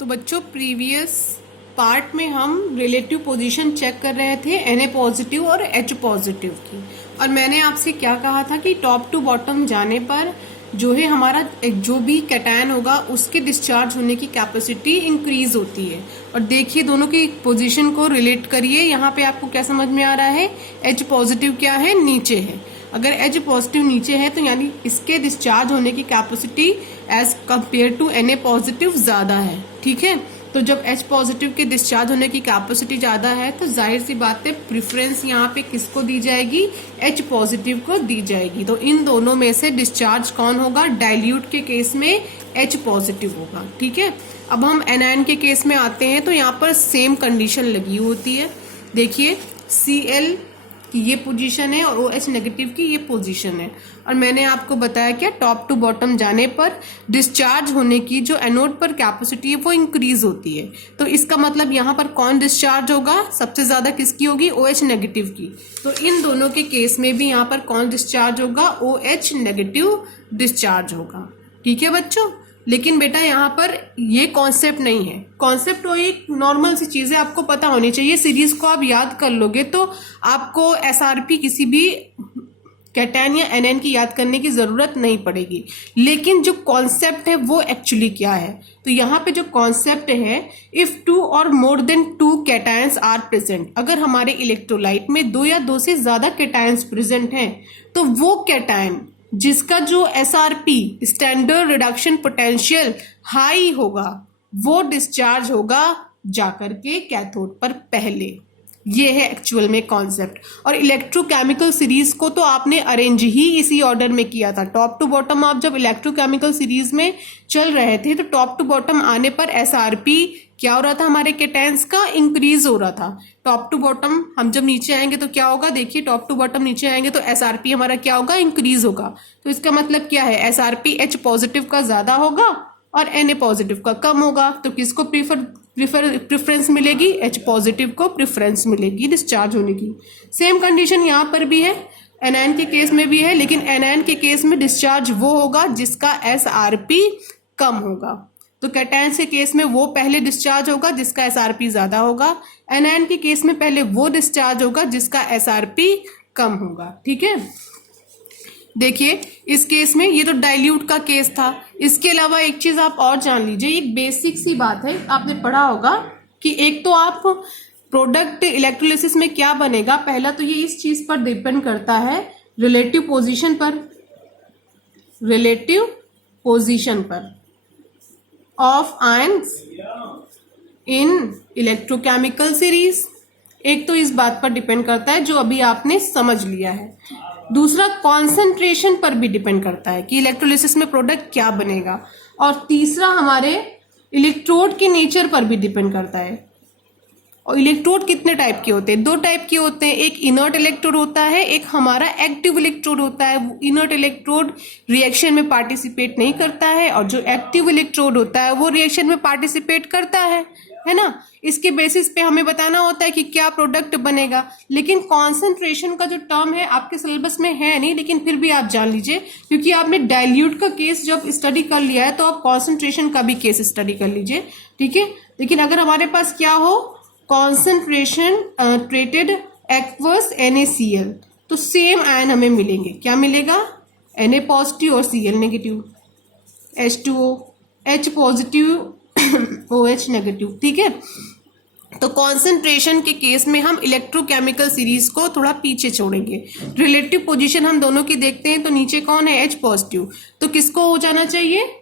तो बच्चों previous part में हम रिलेटिव पोजीशन चेक कर रहे थे Na पॉजिटिव और H पॉजिटिव की। और मैंने आपसे क्या कहा था कि टॉप टू बॉटम जाने पर जो है हमारा जो भी कैटायन होगा उसके डिस्चार्ज होने की कैपेसिटी इंक्रीज होती है। और देखिए दोनों की पोजीशन को रिलेट करिए। यहाँ पे आपको क्या समझ में आ रहा है, H पॉजिटिव क्या है, नीचे है। अगर H पॉजिटिव नीचे है तो यानी इसके डिस्चार्ज होने की capacity as compare to Na positive ज्यादा है। ठीक है, तो जब H पॉजिटिव के डिस्चार्ज होने की कैपेसिटी ज्यादा है तो जाहिर सी बात है प्रेफरेंस यहाँ पे किसको दी जाएगी, H पॉजिटिव को दी जाएगी। तो इन दोनों में से डिस्चार्ज कौन होगा, डाइल्यूट के केस में H पॉजिटिव होगा। ठीक है, अब हम एनायन के केस में आते हैं तो यहाँ पर सेम कंडीशन लगी होती है। देखिए Cl की ये पोजीशन है और OH नेगेटिव की ये पोजीशन है। और मैंने आपको बताया क्या, टॉप टू बॉटम जाने पर डिस्चार्ज होने की जो एनोड पर कैपेसिटी है वो इंक्रीज होती है। तो इसका मतलब यहाँ पर कौन डिस्चार्ज होगा, सबसे ज्यादा किसकी होगी, OH नेगेटिव की। तो इन दोनों के केस में भी यहाँ पर कौन डिस्चार्ज होगा, OH नेगेटिव डिस्चार्ज होगा। ठीक है बच्चों, लेकिन बेटा यहाँ पर ये कॉन्सेप्ट नहीं है। कॉन्सेप्ट वो एक नॉर्मल सी चीज है, आपको पता होनी चाहिए। सीरीज को आप याद कर लोगे तो आपको एसआरपी किसी भी कैटायन या एनएन की याद करने की जरूरत नहीं पड़ेगी। लेकिन जो कॉन्सेप्ट है वो एक्चुअली क्या है, तो यहाँ पे जो कॉन्सेप्ट है, इफ 2 और more than 2 cations are present, अगर हमारे इलेक्ट्रोलाइट में 2 या 2 से ज्यादा कैटायंस प्रेजेंट हैं तो वो कैटायन जिसका जो SRP standard reduction potential high होगा वो डिस्चार्ज होगा जाकर के कैथोड पर पहले। ये है एक्चुअल में कॉन्सेप्ट। और इलेक्ट्रोकेमिकल सीरीज को तो आपने अरेंज ही इसी ऑर्डर में किया था। टॉप टू बॉटम आप जब इलेक्ट्रोकेमिकल सीरीज में चल रहे थे तो टॉप टू बॉटम आने पर एसआरपी क्या हो रहा था, हमारे कैटायंस का इंक्रीज हो रहा था। टॉप टू बॉटम हम जब नीचे आएंगे तो क्या होगा, देखिए टॉप टू बॉटम नीचे आएंगे तो एसआरपी हमारा क्या होगा, इंक्रीज होगा। तो इसका मतलब क्या है, एसआरपी H पॉजिटिव का ज्यादा होगा और Na पॉजिटिव का कम होगा। तो किसको प्रेफरेंस मिलेगी, H पॉजिटिव को प्रेफरेंस मिलेगी डिस्चार्ज होने की। सेम कंडीशन यहाँ पर भी है, एनायन के केस में भी है, लेकिन एनायन के केस में डिस्चार्ज वो होगा जिसका एसआरपी कम होगा। तो कैटायन के केस में वो पहले डिस्चार्ज होगा जिसका एसआरपी ज्यादा होगा, एनायन के केस में पहले वो डिस्चार्ज होगा जिसका एसआरपी कम होगा। ठीक है, देखिए इस केस में ये तो डाइल्यूट का केस था। इसके अलावा एक चीज आप और जान लीजिए, एक बेसिक सी बात है, आपने पढ़ा होगा कि एक तो आप प्रोडक्ट इलेक्ट्रोलिसिस में क्या बनेगा, पहला तो ये इस चीज पर डिपेंड करता है, रिलेटिव पोजीशन पर, रिलेटिव पोजीशन पर of ions in electrochemical series. एक तो इस बात पर डिपेंड करता है जो अभी आपने समझ लिया है। दूसरा कॉन्सेंट्रेशन पर भी डिपेंड करता है कि इलेक्ट्रोलिसिस में प्रोडक्ट क्या बनेगा। और तीसरा हमारे इलेक्ट्रोड के नेचर पर भी डिपेंड करता है। और इलेक्ट्रोड कितने टाइप के होते हैं, 2 टाइप के होते हैं, एक इनर्ट इलेक्ट्रोड होता है, एक हमारा एक्टिव इलेक्ट्रोड होता है। इनर्ट इलेक्ट्रोड रिएक्शन में पार्टिसिपेट नहीं करता है और जो एक्टिव इलेक्ट्रोड होता है वो रिएक्शन में पार्टिसिपेट करता है ना। इसके बेसिस पे हमें बताना होता है कि क्या प्रोडक्ट बनेगा। लेकिन कॉन्सेंट्रेशन का जो टर्म है आपके सिलेबस में है नहीं, लेकिन फिर भी आप जान लीजिए, क्योंकि आपने डाइल्यूट का केस जब स्टडी कर लिया है तो आप कॉन्सेंट्रेशन का भी केस स्टडी कर लीजिए। ठीक है, लेकिन अगर हमारे पास क्या हो, कॉन्सेंट्रेशन ट्रेटेड एक्वस NaCl, तो सेम आयन हमें मिलेंगे। क्या मिलेगा, Na पॉजिटिव और Cl negative, H2O, H positive OH negative. ठीक है, तो कॉन्सेंट्रेशन के केस में हम इलेक्ट्रोकेमिकल सीरीज को थोड़ा पीछे छोड़ेंगे। रिलेटिव पोजीशन हम दोनों की देखते हैं तो नीचे कौन है, H पॉजिटिव, तो किसको हो जाना चाहिए,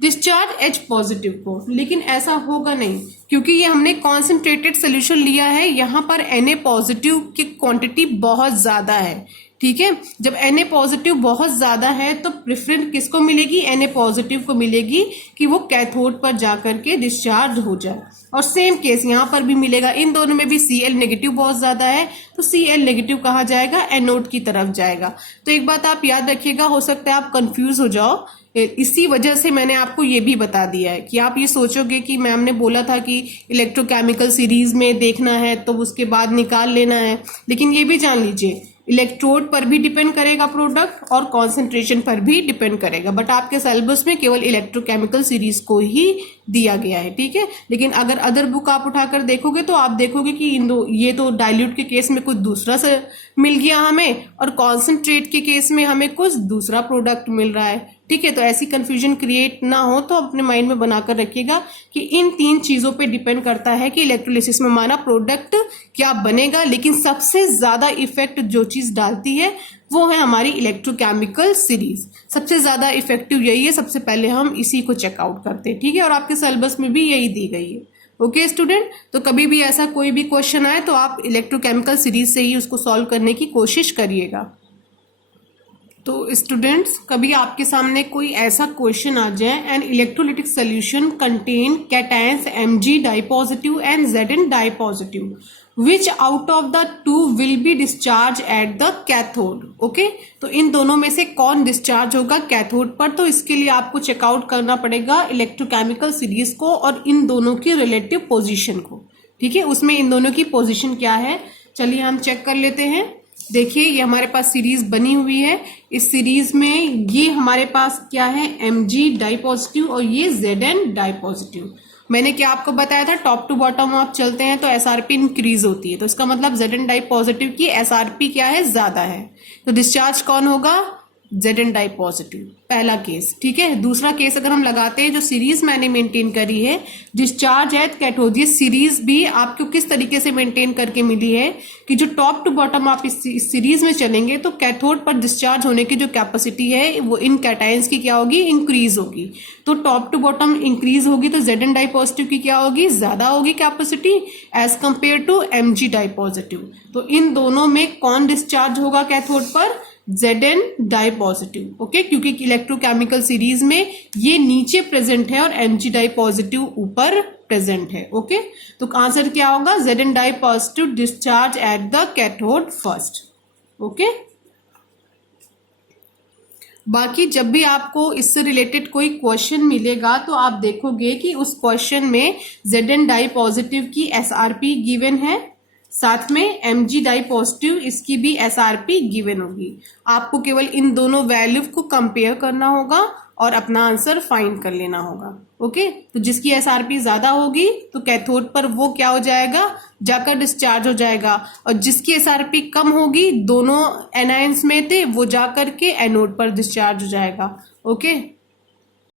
डिस्चार्ज H पॉजिटिव को। लेकिन ऐसा होगा नहीं, क्योंकि ये हमने कॉन्सेंट्रेटेड सोल्यूशन लिया है, यहाँ पर Na पॉजिटिव की क्वांटिटी बहुत ज्यादा है। ठीक है, जब Na पॉजिटिव बहुत ज्यादा है तो प्रेफरेंस किसको मिलेगी, Na पॉजिटिव को मिलेगी कि वो कैथोड पर जाकर के डिस्चार्ज हो जाए। और सेम केस यहाँ पर भी मिलेगा। इन दोनों में भी Cl नेगेटिव बहुत ज्यादा है तो Cl नेगेटिव कहाँ जाएगा, एनोड की तरफ जाएगा। तो एक बात आप याद रखिएगा, हो सकता है आप कंफ्यूज हो जाओ, इसी वजह से मैंने आपको ये भी बता दिया है कि आप ये सोचोगे कि मैम ने बोला था कि इलेक्ट्रोकेमिकल सीरीज में देखना है तो उसके बाद निकाल लेना है। लेकिन ये भी जान लीजिए इलेक्ट्रोड पर भी डिपेंड करेगा प्रोडक्ट और कॉन्सेंट्रेशन पर भी डिपेंड करेगा, बट आपके सिलेबस में केवल इलेक्ट्रोकेमिकल सीरीज को ही दिया गया है, ठीक है। लेकिन अगर अदर बुक आप उठाकर देखोगे तो आप देखोगे कि ये तो डाइल्यूट के केस में कुछ दूसरा से मिल गया हमें और कॉन्सेंट्रेट के केस में हमें कुछ दूसरा प्रोडक्ट मिल रहा है, ठीक है। तो ऐसी कंफ्यूजन क्रिएट ना हो तो अपने माइंड में बनाकर रखिएगा कि इन 3 चीजों पे डिपेंड करता है कि इलेक्ट्रोलिसिस में हमारा प्रोडक्ट क्या बनेगा। लेकिन सबसे ज्यादा इफेक्ट जो चीज डालती है वो है हमारी इलेक्ट्रोकेमिकल सीरीज, सबसे ज्यादा इफेक्टिव यही है। सबसे पहले हम इसी को चेकआउट करते हैं, ठीक है। और आपके सिलेबस में भी यही दी गई है, ओके स्टूडेंट। तो कभी भी ऐसा कोई भी क्वेश्चन आए तो आप इलेक्ट्रोकेमिकल सीरीज से ही उसको सॉल्व करने की कोशिश करिएगा। तो स्टूडेंट्स, कभी आपके सामने कोई ऐसा क्वेश्चन आ जाए, an electrolytic solution contain cations Mg di positive and Zn di positive, which out of the two will be discharge at the cathode, okay. तो इन दोनों में से कौन डिस्चार्ज होगा कैथोड पर, तो इसके लिए आपको चेकआउट करना पड़ेगा इलेक्ट्रोकेमिकल सीरीज को और इन दोनों की रिलेटिव पोजीशन को, ठीक है। उसमें इन दोनों की पोजीशन क्या है, चलिए हम चेक कर लेते हैं। देखिए ये हमारे पास सीरीज बनी हुई है, इस सीरीज में ये हमारे पास क्या है, Mg डाई पॉजिटिव और ये Zn डाई पॉजिटिव। मैंने क्या आपको बताया था, टॉप टू बॉटम आप चलते हैं तो SRP इंक्रीज होती है, तो इसका मतलब Zn डाई पॉजिटिव की SRP क्या है, ज्यादा है। तो डिस्चार्ज कौन होगा, Zn डाई पॉजिटिव, पहला केस, ठीक है। दूसरा केस अगर हम लगाते हैं, जो सीरीज मैंने मेंटेन करी है डिस्चार्ज एट कैथोड, ये सीरीज भी आपको किस तरीके से मेंटेन करके मिली है कि जो टॉप टू बॉटम आप इस सीरीज में चलेंगे तो कैथोड पर डिस्चार्ज होने की जो कैपेसिटी है वो इन कैटायंस की क्या होगी, इंक्रीज होगी। तो टॉप टू बॉटम इंक्रीज होगी तो Zn डाई पॉजिटिव की क्या होगी, ज्यादा होगी capacity as compare to Mg di positive. तो इन दोनों में कौन डिस्चार्ज होगा कैथोड पर, Zn डाई पॉजिटिव, ओके। क्योंकि इलेक्ट्रोकेमिकल सीरीज में ये नीचे प्रेजेंट है और Mg डाई पॉजिटिव ऊपर प्रेजेंट है, ओके। तो आंसर क्या होगा, Zn di positive discharge at the cathode first, okay. बाकी जब भी आपको इससे रिलेटेड कोई क्वेश्चन मिलेगा तो आप देखोगे कि उस क्वेश्चन में Zn डाई पॉजिटिव की SRP गिवन है, साथ में Mg डाई पॉजिटिव इसकी भी SRP गिवन होगी। आपको केवल इन दोनों वैल्यू को कंपेयर करना होगा और अपना आंसर फाइंड कर लेना होगा, ओके। तो जिसकी SRP ज्यादा होगी तो कैथोड पर वो क्या हो जाएगा, जाकर डिस्चार्ज हो जाएगा, और जिसकी SRP कम होगी, दोनों एनायंस में थे, वो जाकर के एनोड पर डिस्चार्ज हो जाएगा, ओके।